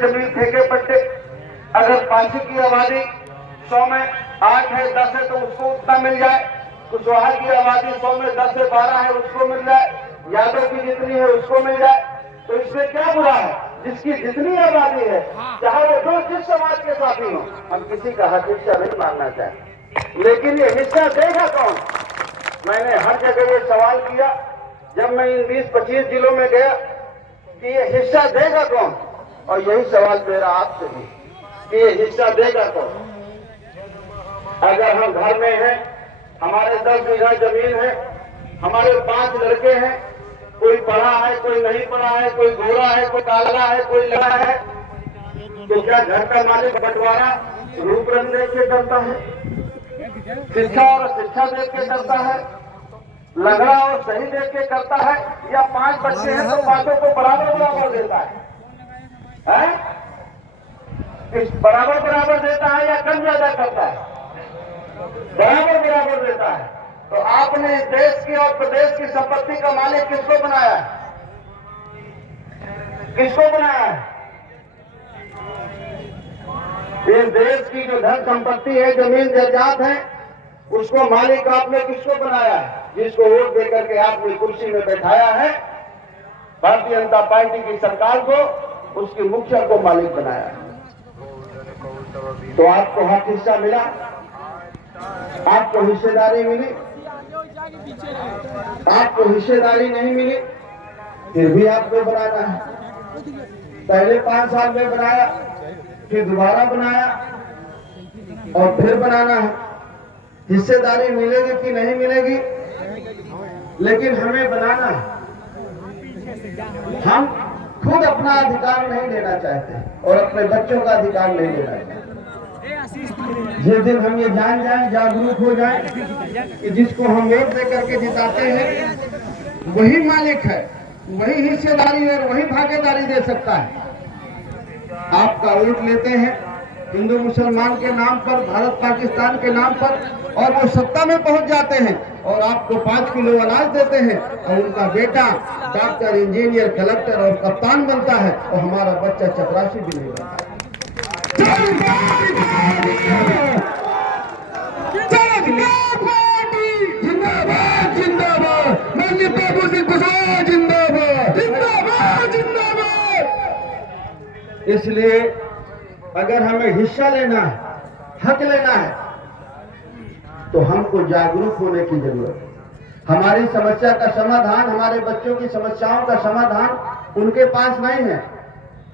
जमीन ठेके पट्टे, अगर पांची की आबादी 100 में 8 है 10 है तो उसको उतना मिल जाए, कुशवाहा की आबादी 100 में 10 से 12 है उसको मिल जाए, यादव की जितनी है उसको मिल जाए, तो इसमें क्या बुरा है? जिसकी जितनी आबादी है, चाहे वो जो जिस समाज के साथ ही हो, हम किसी का हक हिस्सा नहीं मांगना चाहते, लेकिन ये हिस्सा देगा कौन? मैंने हर जगह ये सवाल किया जब मैं इन 20-25 जिलों में गया कि ये हिस्सा देगा कौन, और यही सवाल मेरा आपसे भी कि ये हिस्सा देगा कौन? अगर हम घर में हैं, हमारे 10 बीघा जमीन है, हमारे 5 लड़के हैं, कोई पढ़ा है कोई नहीं पढ़ा है, कोई गोरा है कोई काला है कोई लड़ा है, तो क्या घर का मालिक बंटवारा रूप रंग देख के करता है, शिक्षा और शिक्षा देख के करता है, लगड़ा और सही देख के करता है, या 5 बच्चे हैं तो 5 को बराबर देता है? इस बराबर देता है या कम ज्यादा करता है? बराबर देता है। तो आपने इस देश की और प्रदेश की संपत्ति का मालिक किसको बनाया है? किसको बनाया है? इस देश की जो धन संपत्ति है, जमीन जायदाद है, उसको मालिक आपने किसको बनाया है? जिसको वोट देकर के आपने कुर्सी में बैठाया है, भारतीय जनता पार्टी की सरकार को, उसके मुखिया को मालिक बनाया है। तो आपको हक हिस्सा मिला, आपको हिस्सेदारी मिली, आपको हिस्सेदारी नहीं मिली, फिर भी आपको बनाना है। पहले 5 साल में बनाया, फिर दोबारा बनाया और फिर बनाना है। हिस्सेदारी मिलेगी कि नहीं मिलेगी, लेकिन हमें बनाना है। हम खुद अपना अधिकार नहीं लेना चाहते और अपने बच्चों का अधिकार नहीं लेना चाहते। जिस दिन हम ये जान जाएं, जागरूक हो जाएं कि जिसको हम वोट दे करके जिताते हैं वही मालिक है, वही हिस्सेदारी और वही भागीदारी दे सकता है। आपका वोट लेते हैं हिंदू मुसलमान के नाम पर, भारत पाकिस्तान के नाम पर, और वो सत्ता में पहुंच जाते हैं और आपको 5 किलो अनाज देते हैं और उनका बेटा डॉक्टर, इंजीनियर, कलेक्टर और कप्तान बनता है और हमारा बच्चा चपरासी भी नहीं बनता। जिंदाबाद जिंदाबाद, माननीय प्रभु सिंह कुशवाहा जिंदाबाद जिंदाबाद जिंदाबाद। इसलिए अगर हमें हिस्सा लेना है, हक लेना है, तो हमको जागरूक होने की जरूरत है। हमारी समस्या का समाधान, हमारे बच्चों की समस्याओं का समाधान उनके पास नहीं है,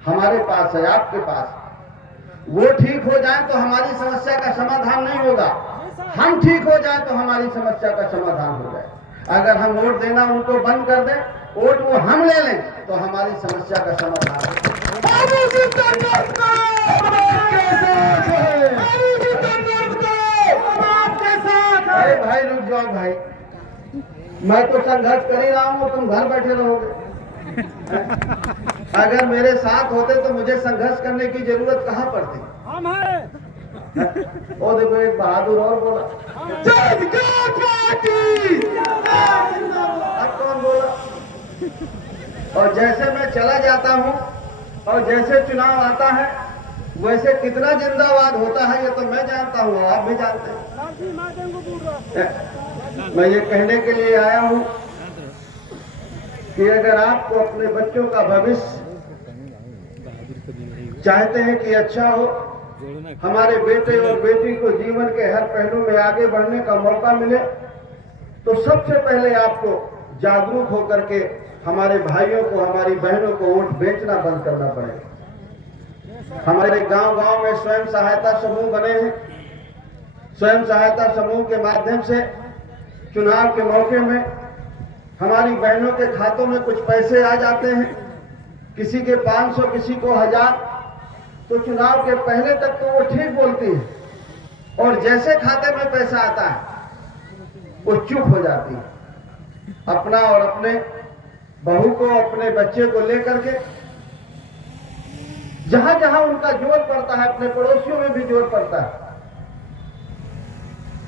हमारे पास है, आपके पास। वो ठीक हो जाए तो हमारी समस्या का समाधान नहीं होगा, हम ठीक हो जाए तो हमारी समस्या का समाधान हो जाए। अगर हम वोट देना उनको बंद कर दें, वोट वो हम ले लें, तो हमारी समस्या का समाधान हो। अरे भाई रुक जाओ भाई, मैं तो संघर्ष कर ही रहा हूँ, तुम घर बैठे रहोगे। अगर मेरे साथ होते तो मुझे संघर्ष करने की जरूरत कहाँ पड़ती? हम हैं। ओ देखो एक बहादुर और बोला, अब कौन बोला? और जैसे मैं चला जाता हूँ और जैसे चुनाव आता है, वैसे कितना जिंदाबाद होता है ये तो मैं जानता हूँ, आप भी जानते हैं। मैं ये कहने के लिए आया हूँ कि अगर आपको अपने बच्चों का भविष्य चाहते हैं कि अच्छा हो, हमारे बेटे और बेटी को जीवन के हर पहलू में आगे बढ़ने का मौका मिले, तो सबसे पहले आपको जागरूक होकर के हमारे भाइयों को, हमारी बहनों को वोट बेचना बंद करना पड़ेगा। हमारे गांव-गांव में स्वयं सहायता समूह बने हैं। स्वयं सहायता समूह के माध्यम से चुनाव के मौके में हमारी बहनों के खातों में कुछ पैसे आ जाते हैं, किसी के 500, किसी को 1000। तो चुनाव के पहले तक तो वो ठीक बोलती है, और जैसे खाते में पैसा आता है वो चुप हो जाती है। अपना और अपने बहू को, अपने बच्चे को लेकर के जहां जहां उनका जोर पड़ता है, अपने पड़ोसियों में भी जोर पड़ता है,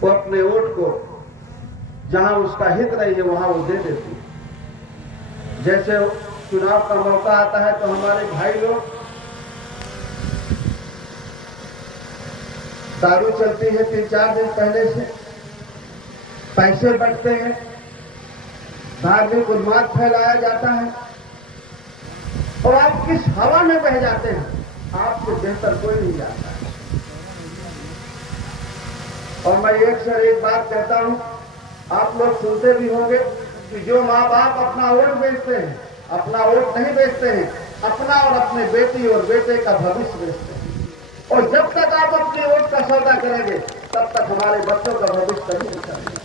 वो अपने वोट को जहां उसका हित नहीं है वहां वो दे देती है। जैसे चुनाव का मौका आता है तो हमारे भाई लोग दारू चलती है 3-4 दिन पहले से, पैसे बंटते हैं, धार्मिक उन्माद फैलाया जाता है और आप किस हवा में बह जाते हैं, आपसे बेहतर कोई नहीं जानता है। और मैं एक से एक बात कहता हूं, आप लोग सुनते भी होंगे कि जो माँ बाप अपना वोट बेचते हैं, अपना वोट नहीं बेचते हैं, अपना और अपने बेटी और बेटे का भविष्य बेचते हैं। और जब तक आप अपने वोट का सौदा करेंगे तब तक हमारे बच्चों का भविष्य कभी नहीं करेंगे।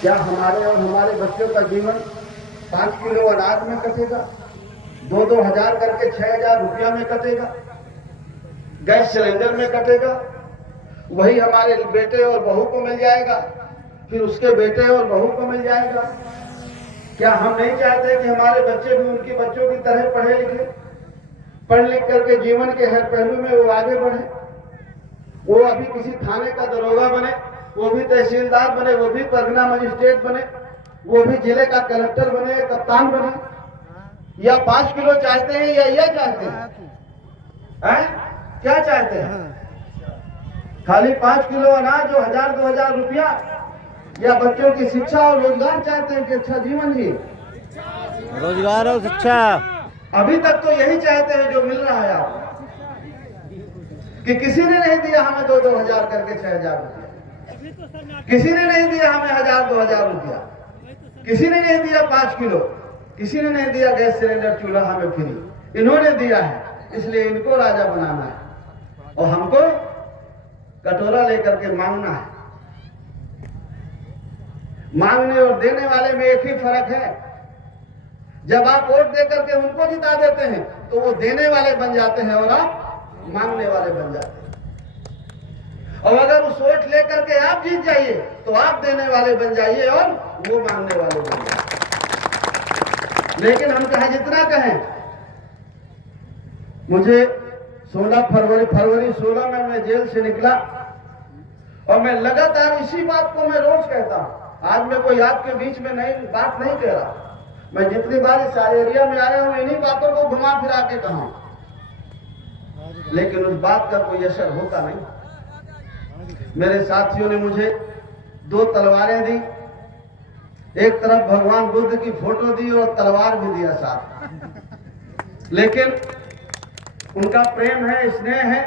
क्या हमारे और हमारे बच्चों का जीवन 5 किलो अनाज में कटेगा, 2-2 हजार करके 6,000 रुपया में कटेगा, गैस सिलेंडर में कटेगा, वही हमारे बेटे और बहू को मिल जाएगा, फिर उसके बेटे और बहू को मिल जाएगा? क्या हम नहीं चाहते कि हमारे बच्चे भी उनके बच्चों की तरह पढ़े लिखे, पढ़ लिख करके जीवन के हर पहलू में वो आगे बढ़े, वो अभी किसी थाने का दरोगा बने, वो भी तहसीलदार बने, वो भी परगना मजिस्ट्रेट बने, वो भी जिले का कलेक्टर बने, कप्तान बने? या 5 किलो चाहते हैं या यह चाहते हैं? क्या चाहते हैं? खाली 5 किलो अनाज और 1,000-2,000 रुपया, या बच्चों की शिक्षा और रोजगार चाहते हैं कि अच्छा जीवन जी, रोजगार और शिक्षा? अभी तक तो यही चाहते हैं जो मिल रहा है आपको, कि किसी ने नहीं दिया हमें 2-2 हजार करके 6,000 रुपया, किसी ने नहीं दिया हमें 1,000-2,000 रुपया, किसी ने नहीं दिया 5 किलो, किसी ने नहीं दिया गैस सिलेंडर चूल्हा हमें फ्री। इन्होंने दिया है, इसलिए इनको राजा बनाना है और हमको कटोरा लेकर के मांगना है। मांगने और देने वाले में एक ही फर्क है, जब आप वोट देकर के उनको जिता देते हैं तो वो देने वाले बन जाते हैं और आप मांगने वाले बन जाते हैं। और अगर उस वोट लेकर के आप जीत जाइए तो आप देने वाले बन जाइए और वो मांगने वाले बन जाइए। लेकिन हम चाहे जितना कहें, मुझे 16 फरवरी 16 में मैं जेल से निकला और मैं लगातार इसी बात को मैं रोज कहता हूं। आज मैं कोई आपके बीच में नई बात नहीं कह रहा, मैं जितनी बार इस एरिया में आया हूं इन्हीं बातों को घुमा फिरा के कहा, लेकिन उस बात का कोई असर होता नहीं। मेरे साथियों ने मुझे 2 तलवारें दी, एक तरफ भगवान बुद्ध की फोटो दी और तलवार भी दिया साथ, लेकिन उनका प्रेम है, स्नेह है।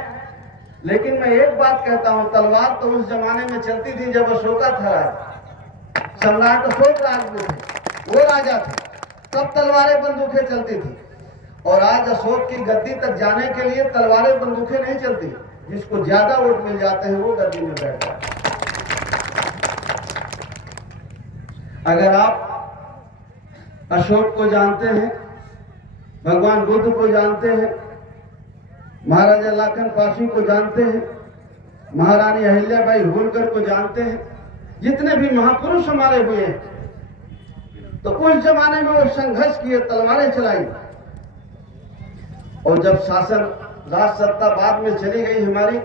लेकिन मैं एक बात कहता हूं, तलवार तो उस जमाने में चलती थी जब अशोका था, सम्राट अशोक राज में थे, वो राजा थे, तब तलवारें बंदूकें चलती थी। और आज अशोक की गद्दी तक जाने के लिए तलवारें बंदूकें नहीं चलती, जिसको ज्यादा वोट मिल जाते हैं वो गद्दी में बैठ जाते हैं। अगर आप अशोक को जानते हैं, भगवान बुद्ध को जानते हैं, महाराजा लाखन पासी को जानते हैं, महारानी अहिल्याबाई होलकर को जानते हैं, जितने भी महापुरुष हमारे हुए हैं, तो उस जमाने में वो संघर्ष किए, तलवारें चलाई। और जब शासन राज सत्ता बाद में चली गई हमारी,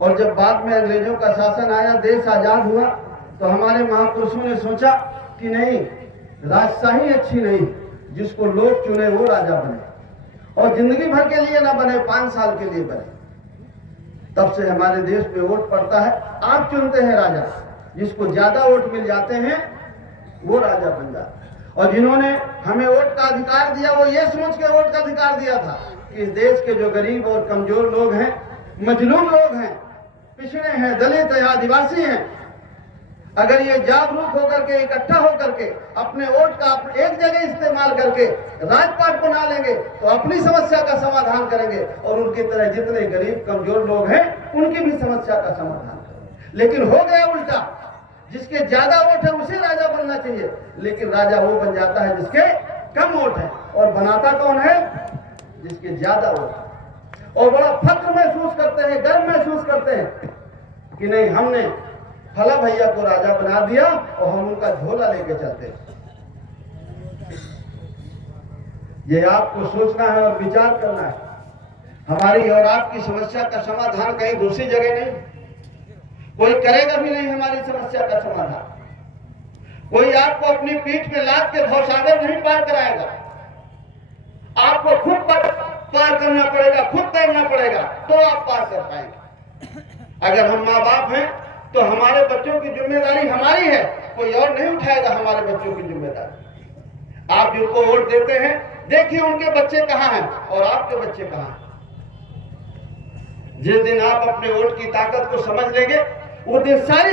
और जब बाद में अंग्रेजों का शासन आया, देश आजाद हुआ, तो हमारे महापुरुषों ने सोचा कि नहीं, राजशाही अच्छी नहीं, जिसको लोग चुने वो राजा बने, और जिंदगी भर के लिए ना बने, 5 साल के लिए बने। तब से हमारे देश में वोट पड़ता है, आप चुनते हैं राजा, जिसको ज्यादा वोट मिल जाते हैं वो राजा बन जाता है। और जिन्होंने हमें वोट का अधिकार दिया वो ये सोच के वोट का अधिकार दिया था कि इस देश के जो गरीब और कमजोर लोग हैं, मजलूम लोग हैं, पिछड़े हैं, दलित हैं, आदिवासी हैं, अगर ये जागरूक होकर के, इकट्ठा होकर के अपने वोट का एक जगह इस्तेमाल करके राजपाट बना लेंगे तो अपनी समस्या का समाधान करेंगे, और उनकी तरह जितने गरीब कमजोर लोग हैं उनकी भी समस्या का समाधान करेंगे। लेकिन हो गया उल्टा, जिसके ज्यादा वोट है उसे राजा बनना चाहिए, लेकिन राजा वो बन जाता है जिसके कम वोट है, और बनाता कौन है? जिसके ज्यादा वोट है। और बड़ा फक्र महसूस करते हैं, गर्व महसूस करते हैं कि नहीं, हमने फला भैया को राजा बना दिया और हम उनका झोला लेके चलते हैं। ये आपको सोचना है और विचार करना है। हमारी और आपकी समस्या का समाधान कहीं दूसरी जगह नहीं, कोई करेगा भी नहीं हमारी समस्या का समाधान। कोई आपको अपनी पीठ पे लाद के भवसागर नहीं पार कराएगा, आपको खुद पार करना पड़ेगा, खुद तैरना पड़ेगा, तो आप पार कर पाएंगे। अगर हम माँ बाप हैं तो हमारे बच्चों की जिम्मेदारी हमारी है, कोई और नहीं उठाएगा हमारे बच्चों की जिम्मेदारी। आप जिनको वोट देते हैं, देखिए उनके बच्चे कहाँ हैं और आपके बच्चे कहाँ हैं। जिस दिन आप अपने वोट की ताकत को समझ लेंगे, वो दिन सारी